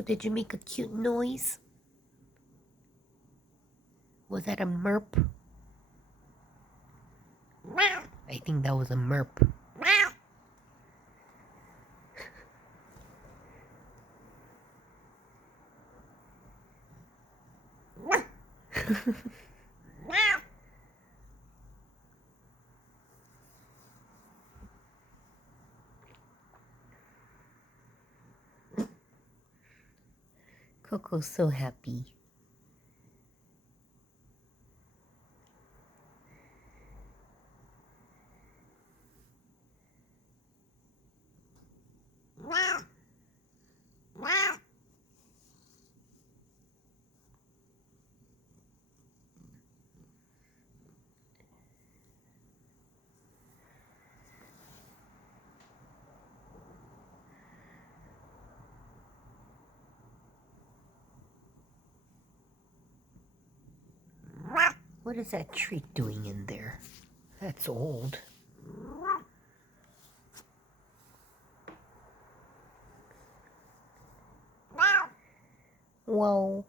Coco, did you make a cute noise? Was that a merp? I think that was a merp. Coco's so happy. What is that treat doing in there? That's old. Whoa.